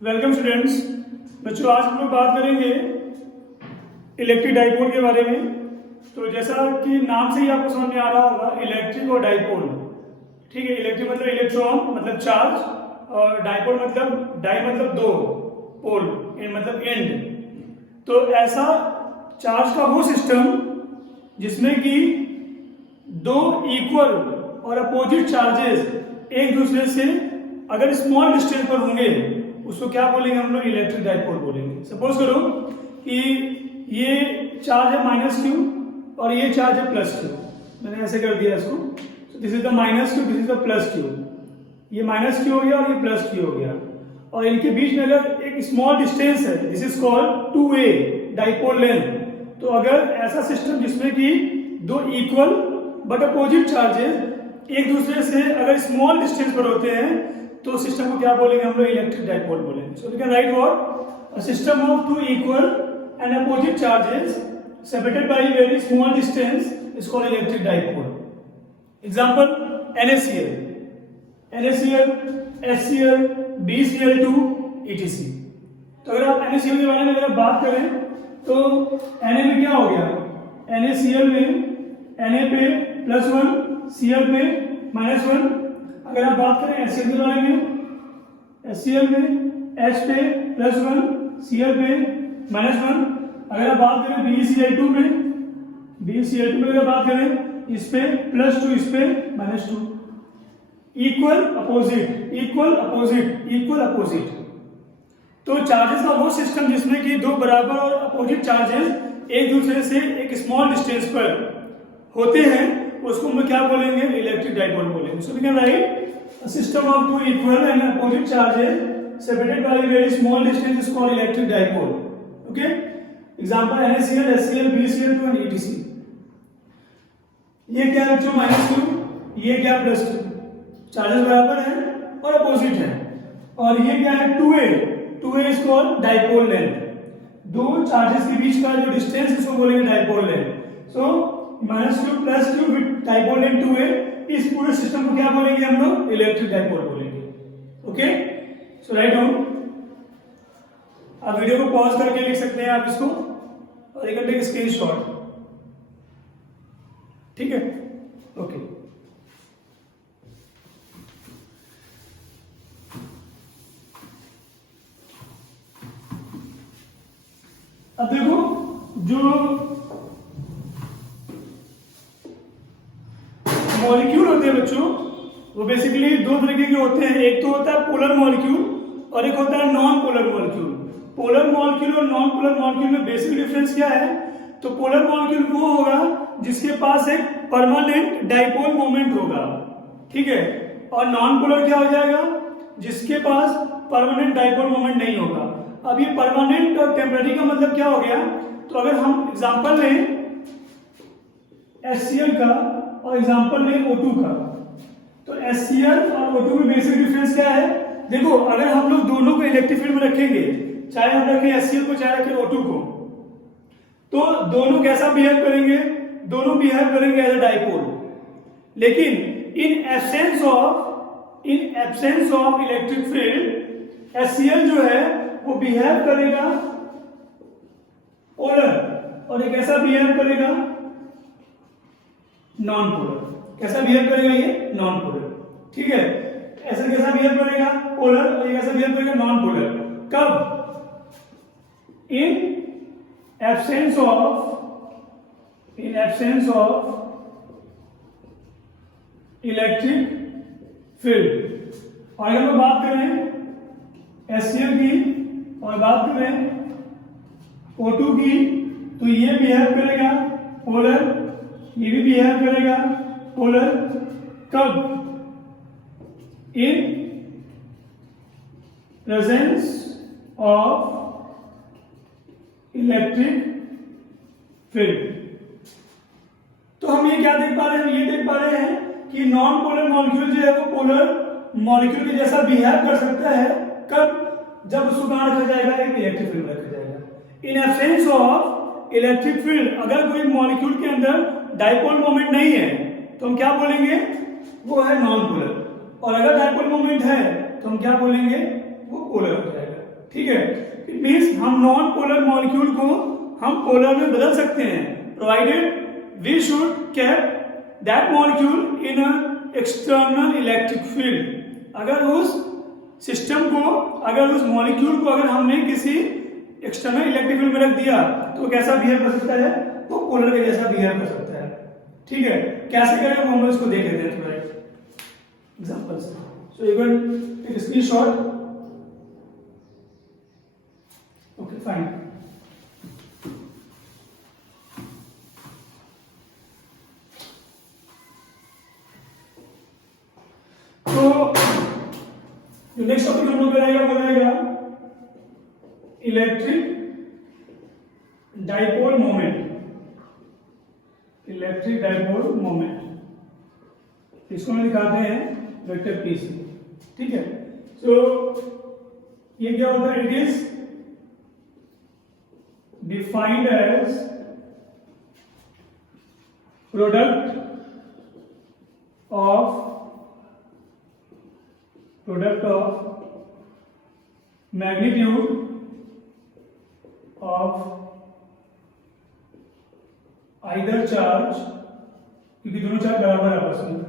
Welcome students. बच्चों आज हम लोग बात करेंगे इलेक्ट्रिक डाइपोल के बारे में। तो जैसा कि नाम से ही आपको समझ में आ रहा होगा, इलेक्ट्रिक और डाइपोल। ठीक है, इलेक्ट्रिक मतलब इलेक्ट्रॉन मतलब चार्ज, और डाइपोल मतलब डाई मतलब दो, पोल एंड मतलब एंड। तो ऐसा चार्ज का वो सिस्टम जिसमें कि दो इक्वल और अपोजिट चार्जेस एक दूसरे से अगर स्मॉल डिस्टेंस पर होंगे उसको क्या बोलेंगे हम लोग? इलेक्ट्रिक डाइपोल बोलेंगे। सपोज करो कि ये चार्ज है -q और ये चार्ज है +q। मैंने ऐसे कर दिया इसको। This is the -q, this is the +q। ये -q हो गया और ये +q हो गया, और इनके बीच में अगर एक स्मॉल डिस्टेंस है, this is called 2a dipole length. तो अगर ऐसा सिस्टम जिसमें कि दो इक्वल बट अपोजिट चार्जेस एक दूसरे से अगर स्मॉल डिस्टेंस पर होते हैं तो सिस्टम को क्या बोलेंगे हम लोग? इलेक्ट्रिक डाइपोल बोलेंगे। So we can write what? A system of two equal and opposite charges separated by very small distance is called electric dipole. Example NaCl, NaCl, HCl, BCl2 etc। तो अगर आप NaCl के बारे में अगर बात करें तो Na में क्या हो गया? NaCl में Na पे +1, Cl पे -1। अगर आप बात करें HCl के बारे में, HCl में H पे +1, Cl पे -1। अगर आप बात करें BeCl2 में, BeCl2 में अगर बात करें इस पे +2, इस पे -2। Equal opposite, equal opposite, equal opposite. तो चार्जेस का वो सिस्टम जिसमें कि दो बराबर और अपोजिट चार्जेस एक दूसरे से एक स्मॉल डिस्टेंस पर होते हैं उसको हम क्या बोलेंगे? इलेक्ट्रिक डाइपोल बोलेंगे। So we can write a system of two equal and opposite charges separated by very small distance is called electric dipole. Okay, example NaCl, HCl, BeCl2 and etc। ये क्या है बच्चों? -q, ये क्या +2। Charges बराबर हैं और अपोजिट हैं। और ये क्या है? 2a, 2a is called dipole length. दो चार्जेस के बीच का जो डिस्टेंस इसको बोलेंगे dipole length. So -q +q with dipole length 2a, इस पूरे सिस्टम को क्या बोलेंगे हम लोग? इलेक्ट्रिक डाइपोल बोलेंगे। ओके, सो राइट डाउन। आप वीडियो को पॉज करके लिख सकते हैं आप इसको, और एक टेक स्क्रीनशॉट। ठीक है, ओके। अब देखो, जो मॉलिक्यूल होते हैं बच्चों वो बेसिकली दो तरीके के होते हैं। एक तो होता है पोलर मॉलिक्यूल और एक होता है non polar molecule. Polar molecule और नॉन पोलर मॉलिक्यूल में बेसिक डिफरेंस क्या है? तो पोलर मॉलिक्यूल वो होगा जिसके पास एक परमानेंट डाइपोल मोमेंट होगा, ठीक है, और नॉन पोलर क्या हो जाएगा? जिसके पास परमानेंट डाइपोल मोमेंट नहीं होगा। अब ये परमानेंट और टेम्पररी का मतलब क्या हो गया? तो अगर हम एग्जांपल लें HCl का और एग्जांपल लें O2 का, तो HCl और O2 में बेसिक डिफरेंस क्या है? देखो, अगर हम लोग दोनों को इलेक्ट्रिक फील्ड में रखेंगे, चाहे हम रखें HCl को चाहे रखें O2 को, तो दोनों कैसा बिहेव करेंगे? दोनों बिहेव करेंगे एज अ डाइपोल। लेकिन in absence of electric field HCl जो है वो बिहेव करेगा पोलर, और ये कैसा बिहेव करेगा? Non polar. कैसा बिहेव करेगा? ये नॉन पोलर। ठीक है, ऐसा कैसा बिहेव करेगा? पोलर। और ये कैसा बिहेव करेगा? Non polar. कब? In absence of electric field. और अगर हम बात करें HCl की और बात करें O2 की, तो ये बिहेव करेगा पोलर, ये भी बिहेव करेगा पोलर। कब? In presence of electric field. तो हम ये क्या देख पा रहे हैं? ये देख पा रहे हैं कि नॉन पोलर मॉलिक्यूल जो है वो पोलर मॉलिक्यूल के जैसा बिहेव कर सकता है। कब? जब उसको कहां रखा जाएगा? एक इलेक्ट्रिक फील्ड में रखा जाएगा। इन एब्सेंस ऑफ इलेक्ट्रिक फील्ड, अगर कोई मॉलिक्यूल के अंदर डाइपोल मोमेंट नहीं है तो हम क्या बोलेंगे? वो है नॉन पोलर। और अगर डाइपोल मोमेंट है तो हम क्या बोलेंगे? वो पोलर हो जाएगा। ठीक है, इट मीन्स हम नॉन पोलर मॉलिक्यूल को हम पोलर में बदल सकते हैं, provided we should keep that molecule in external electric field. अगर उस सिस्टम को, अगर उस मॉलिक्यूल को अगर हमने किसी एक्सटर्नल इलेक्ट्रिक फील्ड में रख दिया तो वो कैसा बिहेव कर सकता है, वो पोलर के जैसा बिहेव कर सकता है। ठीक है, कैसे करें वो हम लोग इसको देख लेते हैं थोड़ा एग्जांपल से। So you can take screenshot. Okay fine. तो जो नेक्स्ट टॉपिक हम लोग कराएगा वो रहेगा electric dipole moment. Electric dipole moment इसको हम दिखाते हैं वेक्टर पी से। ठीक है, सो ये क्या होता है, it is defined as product of magnitude of either charge, क्योंकि दोनों चार्ज बराबर आपस में,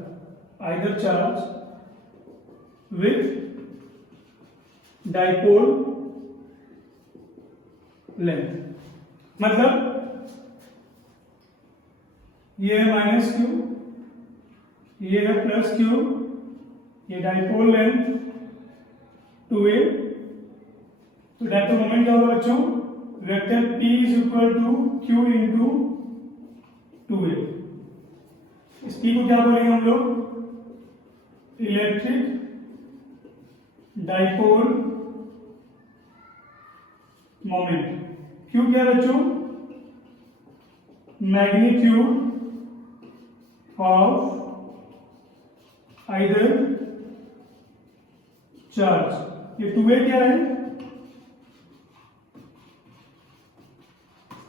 either charge with dipole length। मतलब ये है माइनस क्यू, ये है प्लस क्यू, ये डाइपोल लेंथ 2a। तो डाइपोल मोमेंट क्या होगा बच्चों, vector p is equal to q into 2a। इस p को क्या बोलेंगे हम लोग, इलेक्ट्रिक डाइपोल मोमेंट। q क्या बच्चों, मैग्नीट्यूड ऑफ आइदर चार्ज। ये 2a क्या है,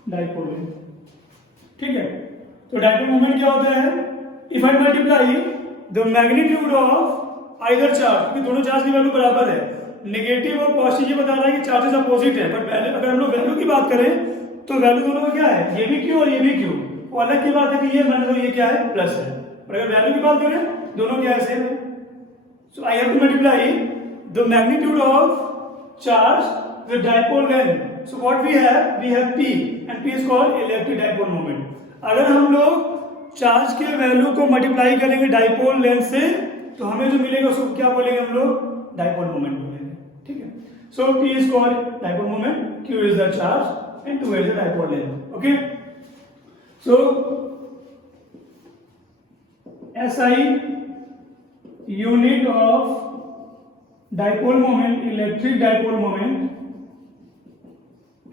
डाइपोल है। ठीक है, तो डाइपोल मोमेंट क्या होता है, if I multiply the magnitude of either charge, क्योंकि दोनों चार्ज की वैल्यू बराबर है, नेगेटिव और पॉजिटिव बता रहा है कि चार्जेस अपोजिट है, बट अगर हम लोग वैल्यू की बात करें तो वैल्यू दोनों का क्या है, ये भी क्यू और ये भी क्यू। और अलग की बात है कि ये मान लो ये क्या है, प्लस है, और अगर वैल्यू की बात करें दोनों क्या है, सेम है। So I have to multiply the magnitude of charge with dipole length. So what we have p and p is called electric dipole moment. अगर हम लोग चार्ज के वैल्यू को मल्टीप्लाई करेंगे डाइपोल लेंथ से तो हमें जो मिलेगा उसको क्या बोलेंगे हम लोग, डाइपोल मोमेंट बोलेंगे। ठीक है, सो p is called dipole moment, q is the charge and 2a is the dipole length. Okay, so SI unit of dipole moment, electric dipole moment,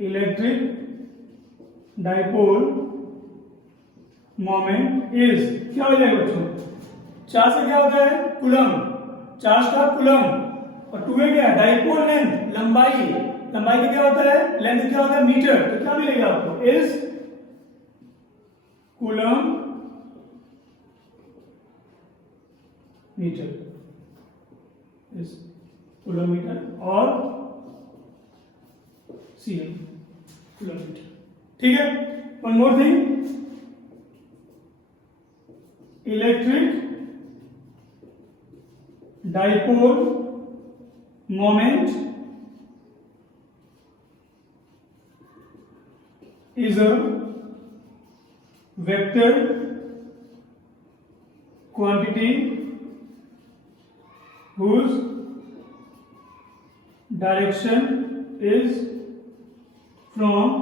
electric dipole moment is क्या हो जाएगा बच्चों, charge का क्या होता है, कूलम, चार्ज का coulomb, और 2a क्या है, डाइपोल लेंथ, लंबाई, लंबाई का क्या होता है, लेंथ क्या होता है, मीटर। तो क्या मिलेगा आपको, is coulomb metre, is coulomb metre और cm कूलम मीटर। ठीक है, one more thing, electric dipole moment is a vector quantity whose direction is from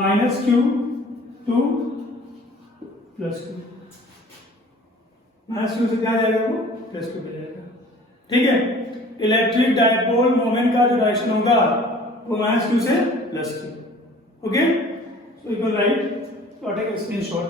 minus q to plus q। Minus Q से क्या जाएगा, वो प्लस क्यू पे जाएगा। ठीक है, इलेक्ट्रिक डाइपोल मोमेंट का जो डायरेक्शन होगा वो माइनस क्यू से plus Q. Okay, so you can write और टेक a screenshot।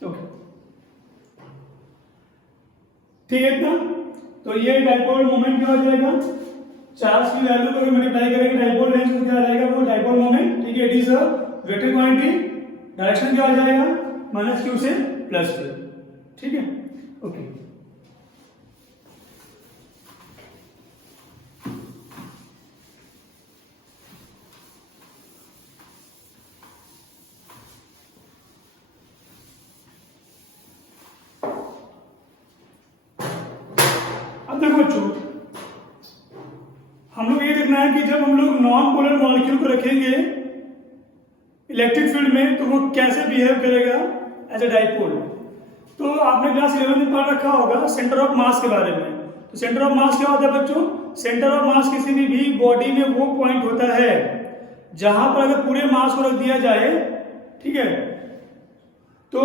ओके, ठीक है इतना। तो ये डाइपोल मोमेंट क्या हो जाएगा, चार्ज की वैल्यू को मल्टीप्लाई करेंगे डाइपोल लेंथ को, क्या आ जाएगा वो डाइपोल मोमेंट, ठीक है। It is a vector quantity, direction क्या आ जाएगा माइनस क्यू से प्लस क्यू, ठीक है, ओके। अब देखो बच्चों, हम लोग ये देखना है कि जब हम लोग नॉन पोलर मॉलिक्यूल को रखेंगे इलेक्ट्रिक फील्ड में तो वो कैसे बिहेव करेगा एज ए डाइपोल। तो आपने क्लास 11 में पढ़ रखा होगा सेंटर ऑफ मास के बारे में। तो सेंटर ऑफ मास क्या होता है बच्चों, सेंटर ऑफ मास किसी भी बॉडी में वो पॉइंट होता है जहां पर अगर पूरे मास को रख दिया जाए, ठीक है, तो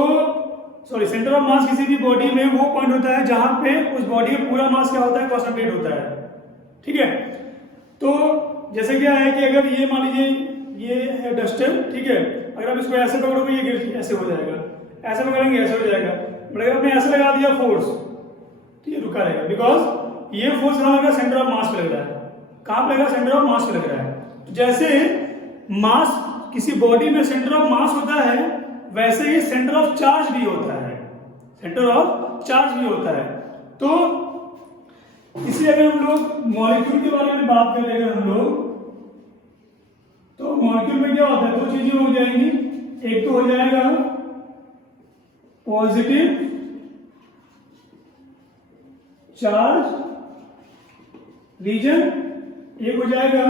सॉरी सेंटर ऑफ मास किसी भी बॉडी में वो पॉइंट होता है जहां पे उस बॉडी का पूरा मास क्या होता है कॉन्सेंट्रेट होता है, ठीक है। तो जैसे क्या है कि अगर ये मान लीजिए ये है डस्टर, ठीक है, अगर आप इसको ऐसे पकड़ोगे ये गिर ऐसे हो जाएगा, ऐसे पकड़ेंगे ऐसे हो जाएगा, बट अगर आपने ऐसे लगा दिया फोर्स तो ये रुका रहेगा, बिकॉज ये फोर्स हमारा सेंटर ऑफ मास पे लग रहा है। कहां पे लग रहा है, सेंटर ऑफ मास पे लग रहा है। तो जैसे मास किसी बॉडी में सेंटर ऑफ मास होता है वैसे ही सेंटर ऑफ चार्ज भी होता है, सेंटर ऑफ चार्ज भी होता है। तो इसलिए अगर हम लोग मॉलिक्यूल के बारे में बात करेंगे हम लोग, तो मॉलिक्यूल में क्या होता है, दो चीजें हो जाएंगी, एक तो हो जाएगा पॉजिटिव चार्ज रीजन, एक हो जाएगा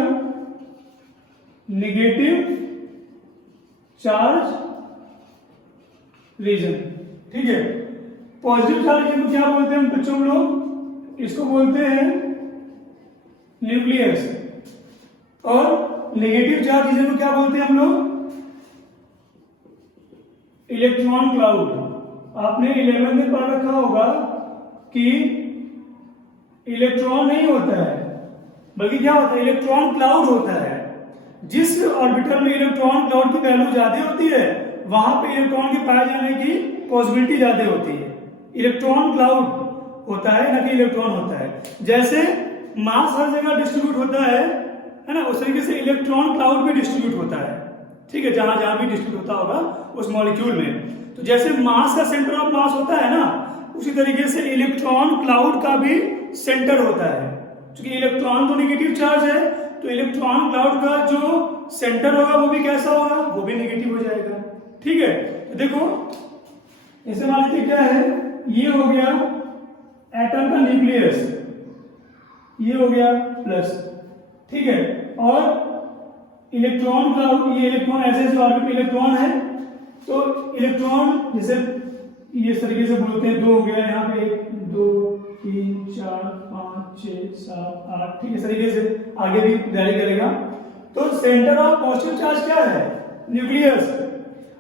नेगेटिव चार्ज रीजन, ठीक है। पॉजिटिव चार्ज रीजन को क्या बोलते हैं बच्चों लोग, इसको बोलते हैं न्यूक्लियस, और नेगेटिव चार्ज रीजन को क्या बोलते हैं हम लोग, इलेक्ट्रॉन क्लाउड। आपने 11 में पढ़ रखा होगा कि इलेक्ट्रॉन नहीं होता है बल्कि क्या होता है, इलेक्ट्रॉन क्लाउड होता है। जिस ऑर्बिटल में इलेक्ट्रॉन क्लाउड की वैल्यू ज्यादा होती है वहां पे इलेक्ट्रॉन के पाए जाने की पॉसिबिलिटी ज्यादा होती है। इलेक्ट्रॉन क्लाउड होता है ना कि इलेक्ट्रॉन होता है। जैसे मास हर जगह डिस्ट्रीब्यूट होता है ना, उस तरीके से इलेक्ट्रॉन क्लाउड भी डिस्ट्रीब्यूट होता है, ठीक है, जहां जहां भी डिस्ट्रीब्यूट होता होगा उस मॉलिक्यूल में। तो जैसे मास का सेंटर ऑफ मास होता है ना, उसी तरीके से इलेक्ट्रॉन क्लाउड का भी सेंटर होता है। क्योंकि इलेक्ट्रॉन तो नेगेटिव चार्ज है, तो इलेक्ट्रॉन क्लाउड का जो सेंटर होगा वो भी कैसा होगा, वो भी नेगेटिव हो जाएगा, ठीक है। तो देखो इसे मान लीजिए क्या है, ये हो गया एटम का न्यूक्लियस, ये हो गया प्लस, ठीक है, और इलेक्ट्रॉन क्लाउड, ये इलेक्ट्रॉन ऐसे ऑर्बिट इलेक्ट्रॉन है, तो इलेक्ट्रॉन जैसे ये इस तरीके से बोलते हैं, दो हो गया यहाँ पे, 1 2 3 4 5 6 7 8, ठीक है, इस तरीके से आगे भी वैरी करेगा। तो सेंटर ऑफ पॉजिटिव चार्ज क्या है, न्यूक्लियस,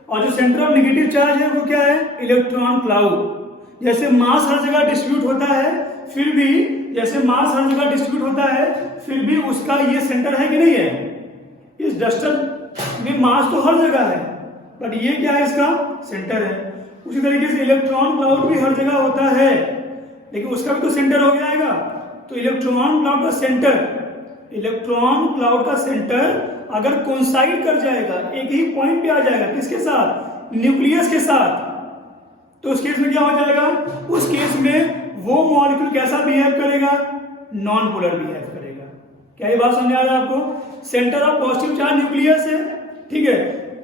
और जो सेंटर ऑफ नेगेटिव चार्ज है वो क्या है, इलेक्ट्रॉन क्लाउड। जैसे मास हर जगह डिस्ट्रीब्यूट होता है, फिर भी जैसे मास हर जगह डिस्ट्रीब्यूट होता है फिर भी उसका ये सेंटर है कि नहीं है, इस डस्टर में मास तो हर जगह है बट ये क्या है, इसका सेंटर है। उसी तरीके से इलेक्ट्रॉन क्लाउड भी हर जगह होता है लेकिन उसका भी तो सेंटर हो जाएगा। तो इलेक्ट्रॉन क्लाउड का सेंटर, इलेक्ट्रॉन क्लाउड का सेंटर अगर कोइंसाइड कर जाएगा, एक ही पॉइंट पे आ जाएगा, किसके साथ, न्यूक्लियस के साथ, तो उस केस में क्या हो जाएगा, उस केस में वो मॉलिक्यूल कैसा बिहेव करेगा, नॉन पोलर बिहेव करेगा। क्या ये बात समझ आ रहा है आपको? Centre of positive charge nucleus है, ठीक है,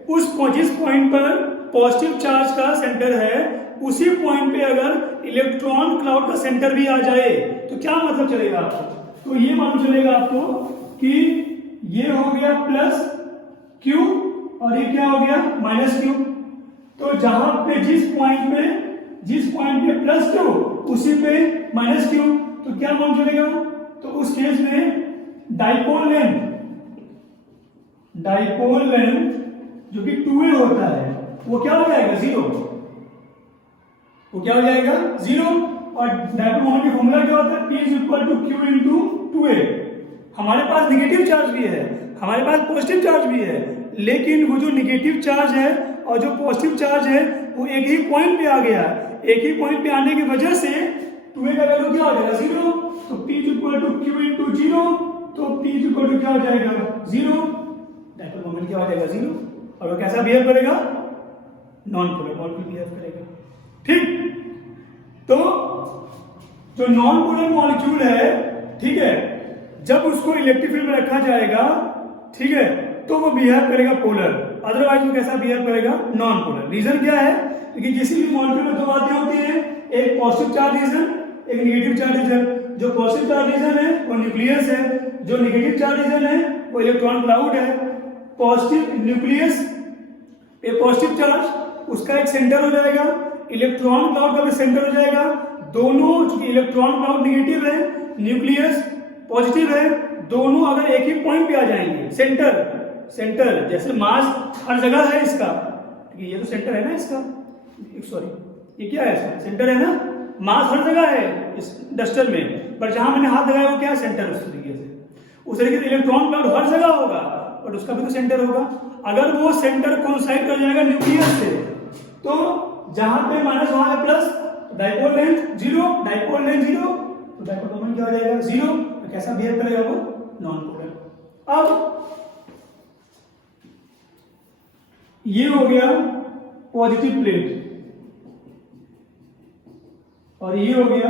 उस जिस पॉइंट पर पॉजिटिव चार्ज का सेंटर है उसी पॉइंट पे अगर इलेक्ट्रॉन क्लाउड का सेंटर भी आ जाए तो क्या मतलब चलेगा आपको, तो ये मालूम चलेगा आपको कि ये हो गया प्लस क्यू और ये क्या हो गया माइनस क्यू। तो जहां पे जिस पॉइंट पे प्लस क्यू उसी पे माइनस क्यू, तो क्या मालूम चलेगा, तो उस केस में डाइपोल लेंथ जो कि 2a होता है वो क्या हो जाएगा, 0, वो क्या हो जाएगा 0। और डाइपोल मोमेंट की फॉर्मूला क्या होता है, P = Q × 2a। हमारे पास नेगेटिव चार्ज भी है, हमारे पास पॉजिटिव चार्ज भी है, लेकिन वो जो नेगेटिव चार्ज है और जो पॉजिटिव चार्ज है वो एक ही पॉइंट पे आ गया, एक ही पॉइंट पे आने की वजह से 2a का वैल्यू क्या हो जाएगा, 0। तो P is equal to Q into 0, तो P इज इक्वल टू क्या हो जाएगा 0, डाइपोल मोमेंट क्या हो जाएगा 0, और वो कैसा बिहेव करेगा, नॉन पोलर मॉलिक्यूल बिहेव करेगा। ठीक, तो जो नॉन पोलर मॉलिक्यूल है, ठीक है, जब उसको इलेक्ट्रिक फील्ड में रखा जाएगा, ठीक है, तो वो बिहेव करेगा पोलर, अदरवाइज वो कैसा बिहेव करेगा, नॉन पोलर। रीजन क्या है, क्योंकि किसी भी मॉलिक्यूल में दो बातें होती हैं, एक पॉजिटिव चार्ज रीजन, एक नेगेटिव चार्ज रीजन। जो पॉजिटिव चार्ज रीजन है वो न्यूक्लियस है, जो नेगेटिव चार्ज रीजन है वो इलेक्ट्रॉन क्लाउड है। पॉजिटिव न्यूक्लियस पे पॉजिटिव चार्ज, उसका एक सेंटर हो जाएगा, इलेक्ट्रॉन क्लाउड का भी सेंटर हो जाएगा। दोनों, चूंकि इलेक्ट्रॉन क्लाउड नेगेटिव है, न्यूक्लियस पॉजिटिव है, दोनों अगर एक ही पॉइंट पे आ जाएंगे, सेंटर जैसे मास हर जगह है इसका, ये तो सेंटर है ना इसका, सॉरी ये क्या है इसका, सेंटर है ना, मास हर जगह है इस डस्टर में, पर जहां मैंने हाथ लगाया वो क्या है, सेंटर। उस तरीके से इलेक्ट्रॉन क्लाउड हर जगह होगा और उसका भी तो सेंटर होगा। अगर वो सेंटर कोइंसाइड कर जाएगा न्यूक्लियस से, तो जहां पे माइनस वहां है plus, dipole length 0, dipole length 0, तो डाइपोल मोमेंट क्या हो जाएगा 0। तो कैसा बिहेव करेगा वो, नॉन पोलर। अब ये हो गया पॉजिटिव प्लेट और ये हो गया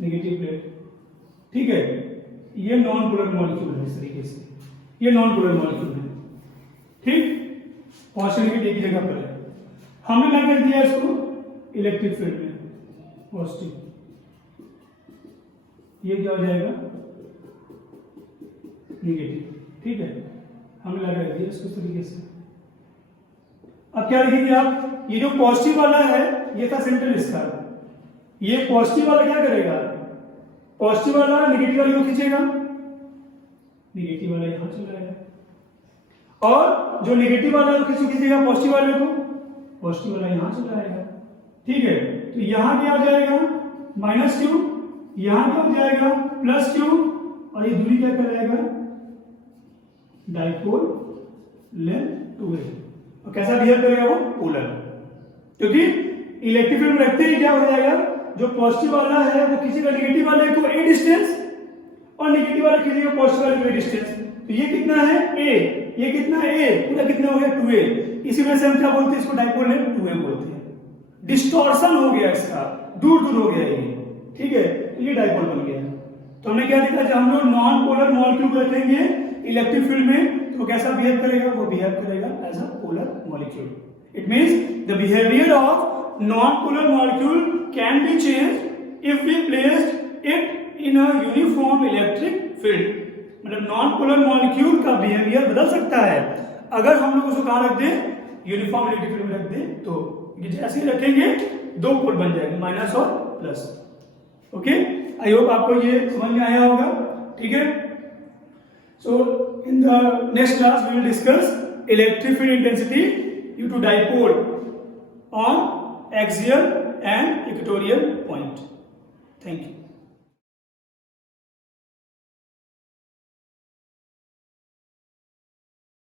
नेगेटिव प्लेट, ठीक है। ये नॉन पोलर मॉलिक्यूल है, इस तरीके से ये नॉन पोलर मॉलिक्यूल है, ठीक। पॉजिटिव एक ही जगह पर है, हमने क्या कर दिया इसको इलेक्ट्रिक फील्ड में, पॉजिटिव, ये क्या हो जाएगा नेगेटिव, ठीक है, हमने लगा दिया इसको इस तरीके से। अब क्या लिखेंगे आप, ये जो पॉजिटिव वाला है ये था सेंटर इसका, ये पॉजिटिव वाला क्या करेगा, पॉजिटिव वाला नेगेटिव वाले को खींचेगा, नेगेटिव वाला यहां चला जाएगा, और जो नेगेटिव वाला को खींचेगा पॉजिटिव वाले को, पॉजिटिव वाला यहां चला जाएगा, ठीक है। तो यहां क्या हो जाएगा -q, यहां क्या हो जाएगा +q, और ये दूरी क्या कराएगा, डाइपोल लेंथ 2a। और कैसा बिहेव करेगा वो, पोलर, क्योंकि इलेक्ट्रिक फील्ड में रखते ही क्या हो जाएगा, जो पॉजिटिव वाला है वो खींचेगा नेगेटिव वाले को a डिस्टेंस, और नेगेटिव वाला खींचेगा पॉजिटिव वाले को a डिस्टेंस। तो ये कितना है a, ये कितना है a, पूरा कितना हो गया 2a। इसी वजह से हम क्या बोलते हैं इसको, डाइपोल लेंथ 2a बोलते हैं। डिस्टॉर्शन हो गया इसका, दूर हो गया ये, ठीक है, ये डाइपोल बन गया। तो हमने क्या देखा, जब हम लोग नॉन पोलर मॉलिक्यूल को रखेंगे इलेक्ट्रिक फील्ड में, तो कैसा बिहेव करेगा, वो बिहेव करेगा as a polar molecule. It means the behaviour of non polar molecule can be changed if we placed it in a uniform electric field. मतलब non polar molecule का behaviour बदल सकता है अगर हम लोग उसको कहां रख दें, यूनिफॉर्म इलेक्ट्रिक फील्ड में रख दें। तो जैसे ही रखेंगे दो पोल बन जाएंगे, माइनस और प्लस। ओके, आई होप आपको ये समझ में आया होगा, ठीक है। So in the next class we will discuss electric field intensity due to dipole on axial and equatorial point. Thank you.